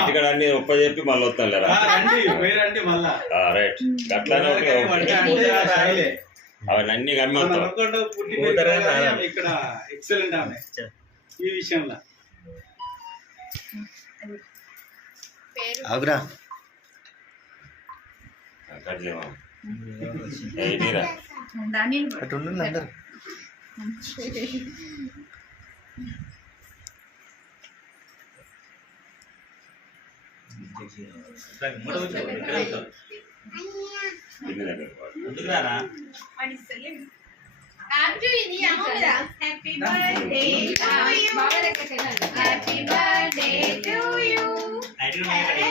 ఇక్కడ అన్ని ఒప్ప చెప్పి మళ్ళీ వస్తాం లేదా రైట్ అట్లానే అవన్నీ గమ్యం ఇక్కడ ఎక్సలెంట్ ఆమె ఈ విషయంలో ఆగురా అటు ఉండండి అందరు Happy birthday to you. Happy birthday to you. Happy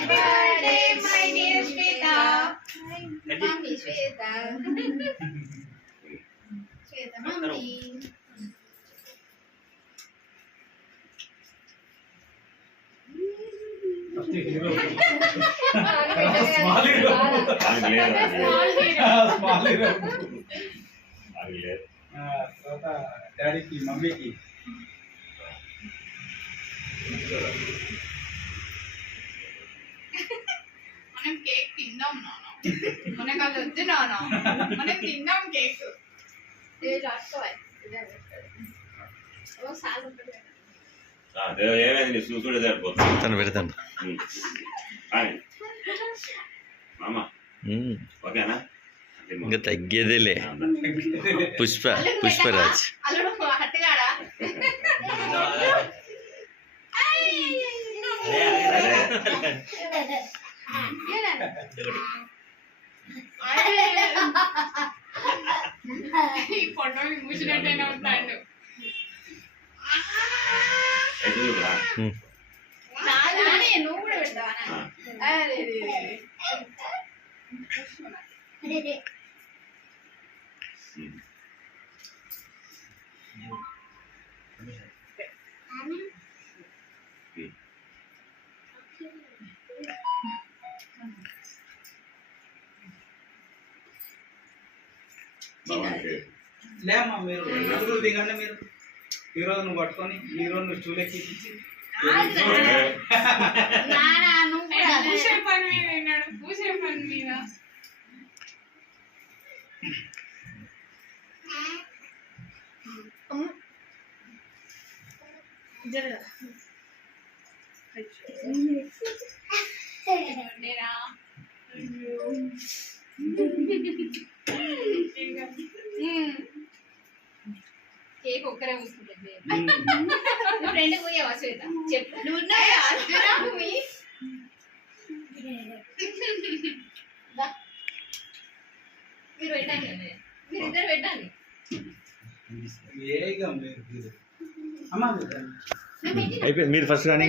birthday, my dear Shweta. Mommy Shweta. Shweta, mommy. డాడీకి మమ్మీకి మనం కేక్ తిందాం నాన్న మనకు అది వద్దు నాన్న మనం తిందాం కేక్ ఏమైంది చూసుడే సరిపోతుంది పెడతాను ఓకేనా ఇంకా తగ్గేదేలే పుష్పరాజ్ ఈ ఫోటో మూసినట్టయినా ఉంటాడు నువ్వు కూడా పెడతావా లేమ్మా మీరు దిగండి మీరు ఈరోజు నువ్వు పట్టుకొని ఈరోజు నువ్వు చూలెక్కి పూసే పని మీద విన్నాడు పూసే పని మీద కేక్ ఒక్కరే కూసుకుంటుంది ఫ్రెండ్ పోయావా శ్వేత చెప్పు మీరు పెట్టండి మీరు ఇద్దరు పెట్టండి అయిపోయింది మీరు ఫస్ట్ కానీ